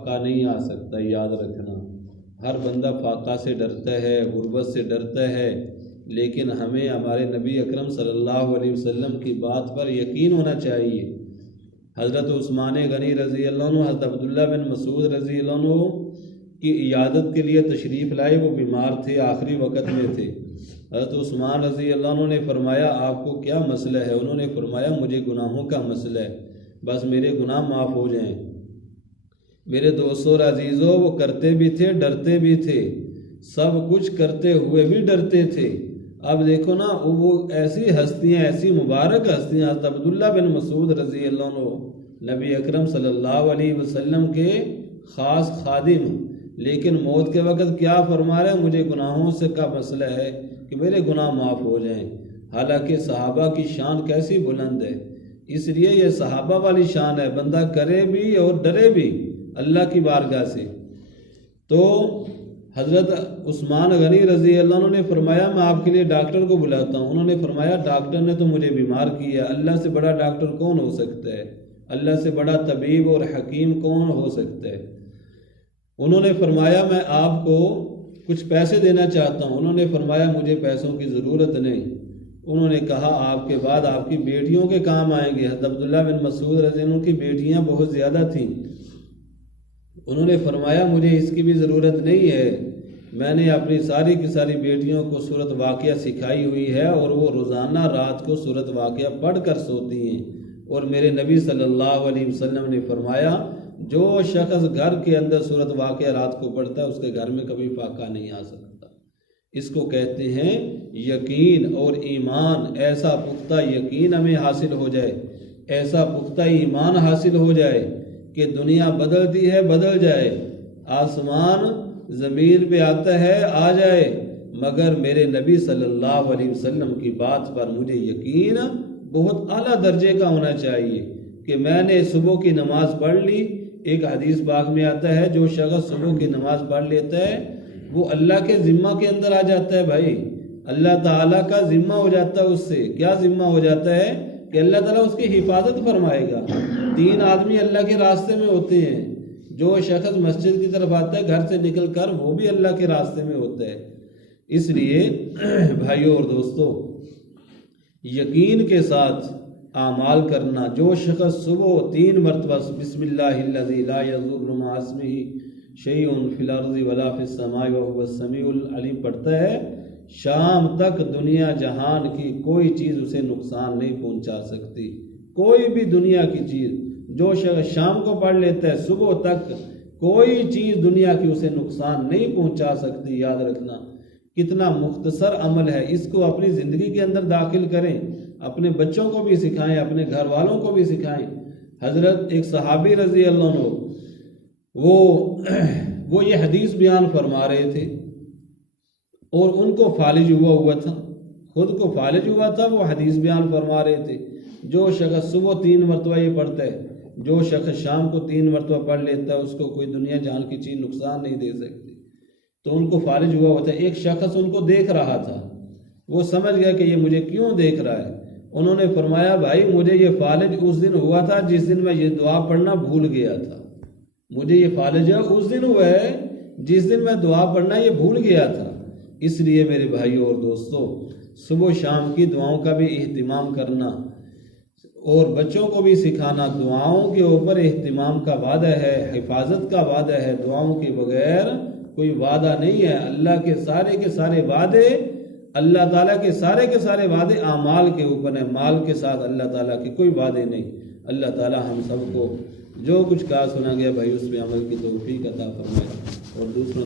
فاقہ نہیں آ سکتا، یاد رکھنا۔ ہر بندہ فاقہ سے ڈرتا ہے، غربت سے ڈرتا ہے، لیکن ہمیں ہمارے نبی اکرم صلی اللہ علیہ وسلم کی بات پر یقین ہونا چاہیے۔ حضرت عثمان غنی رضی اللہ عنہ حضرت عبداللہ بن مسعود رضی اللہ عنہ کی عیادت کے لیے تشریف لائے، وہ بیمار تھے، آخری وقت میں تھے۔ حضرت عثمان رضی اللہ عنہ نے فرمایا آپ کو کیا مسئلہ ہے؟ انہوں نے فرمایا مجھے گناہوں کا مسئلہ ہے، بس میرے گناہ معاف ہو جائیں۔ میرے دوستوں اور عزیزوں، وہ کرتے بھی تھے، ڈرتے بھی تھے، سب کچھ کرتے ہوئے بھی ڈرتے تھے۔ اب دیکھو نا، وہ ایسی ہستیاں، ایسی مبارک ہستیاں، حضرت عبداللہ بن مسعود رضی اللہ عنہ نبی اکرم صلی اللہ علیہ وسلم کے خاص خادم، لیکن موت کے وقت کیا فرما رہے ہیں؟ مجھے گناہوں سے کا مسئلہ ہے کہ میرے گناہ معاف ہو جائیں۔ حالانکہ صحابہ کی شان کیسی بلند ہے، اس لیے یہ صحابہ والی شان ہے، بندہ کرے بھی اور ڈرے بھی اللہ کی بارگاہ سے۔ تو حضرت عثمان غنی رضی اللہ عنہ نے فرمایا میں آپ کے لیے ڈاکٹر کو بلاتا ہوں۔ انہوں نے فرمایا ڈاکٹر نے تو مجھے بیمار کیا، اللہ سے بڑا ڈاکٹر کون ہو سکتا ہے؟ اللہ سے بڑا طبیب اور حکیم کون ہو سکتا ہے؟ انہوں نے فرمایا میں آپ کو کچھ پیسے دینا چاہتا ہوں۔ انہوں نے فرمایا مجھے پیسوں کی ضرورت نہیں۔ انہوں نے کہا آپ کے بعد آپ کی بیٹیوں کے کام آئیں گے۔ حضرت عبداللہ بن مسعود رضی اللہ عنہ کی بیٹیاں بہت زیادہ تھیں۔ انہوں نے فرمایا مجھے اس کی بھی ضرورت نہیں ہے، میں نے اپنی ساری کی ساری بیٹیوں کو سورۃ واقعہ سکھائی ہوئی ہے اور وہ روزانہ رات کو سورۃ واقعہ پڑھ کر سوتی ہیں۔ اور میرے نبی صلی اللہ علیہ وسلم نے فرمایا جو شخص گھر کے اندر سورۃ واقعہ رات کو پڑھتا ہے اس کے گھر میں کبھی فاقہ نہیں آ سکتا۔ اس کو کہتے ہیں یقین اور ایمان۔ ایسا پختہ یقین ہمیں حاصل ہو جائے، ایسا پختہ ایمان حاصل ہو جائے کہ دنیا بدلتی ہے بدل جائے، آسمان زمین پہ آتا ہے آ جائے، مگر میرے نبی صلی اللہ علیہ وسلم کی بات پر مجھے یقین بہت اعلیٰ درجے کا ہونا چاہیے کہ میں نے صبح کی نماز پڑھ لی۔ ایک حدیث پاک میں آتا ہے جو شخص صبح کی نماز پڑھ لیتا ہے وہ اللہ کے ذمہ کے اندر آ جاتا ہے۔ بھائی اللہ تعالیٰ کا ذمہ ہو جاتا ہے، اس سے کیا ذمہ ہو جاتا ہے کہ اللہ تعالیٰ اس کی حفاظت فرمائے گا۔ 3 آدمی اللہ کے راستے میں ہوتے ہیں، جو شخص مسجد کی طرف آتا ہے گھر سے نکل کر وہ بھی اللہ کے راستے میں ہوتا ہے۔ اس لیے بھائیوں اور دوستوں، یقین کے ساتھ اعمال کرنا۔ جو شخص صبح 3 مرتبہ بسم اللہ الذی لا یضر مع اسمہ شیء فی الارض ولا فی السماء وهو السمیع العلیم پڑھتا ہے، شام تک دنیا جہان کی کوئی چیز اسے نقصان نہیں پہنچا سکتی، کوئی بھی دنیا کی چیز۔ جو شخص شام کو پڑھ لیتا ہے صبح تک کوئی چیز دنیا کی اسے نقصان نہیں پہنچا سکتی۔ یاد رکھنا کتنا مختصر عمل ہے، اس کو اپنی زندگی کے اندر داخل کریں، اپنے بچوں کو بھی سکھائیں، اپنے گھر والوں کو بھی سکھائیں۔ حضرت ایک صحابی رضی اللہ عنہ وہ یہ حدیث بیان فرما رہے تھے اور ان کو فالج ہوا تھا، خود کو فالج ہوا تھا، وہ حدیث بیان فرما رہے تھے جو شخص صبح 3 مرتبہ یہ پڑھتا ہے، جو شخص شام کو 3 مرتبہ پڑھ لیتا ہے اس کو کوئی دنیا جہان کی چیز نقصان نہیں دے سکتی۔ تو ان کو فالج ہوا تھا۔ ایک شخص ان کو دیکھ رہا تھا، وہ سمجھ گیا کہ یہ مجھے کیوں دیکھ رہا ہے۔ انہوں نے فرمایا بھائی مجھے یہ فالج اس دن ہوا تھا جس دن میں یہ دعا پڑھنا بھول گیا تھا، مجھے یہ فالج اس دن ہوا ہے جس دن میں دعا پڑھنا یہ بھول گیا تھا۔ اس لیے میرے بھائیوں اور دوستوں، صبح شام کی دعاؤں کا بھی اہتمام کرنا اور بچوں کو بھی سکھانا۔ دعاؤں کے اوپر اہتمام کا وعدہ ہے، حفاظت کا وعدہ ہے، دعاؤں کے بغیر کوئی وعدہ نہیں ہے۔ اللہ کے سارے وعدے، اللہ تعالیٰ کے سارے وعدے اعمال کے اوپر ہیں، مال کے ساتھ اللہ تعالیٰ کے کوئی وعدے نہیں۔ اللہ تعالیٰ ہم سب کو جو کچھ کہا سنا گیا بھائی اس پہ عمل کی توفیق عطا فرمائے اور دوسروں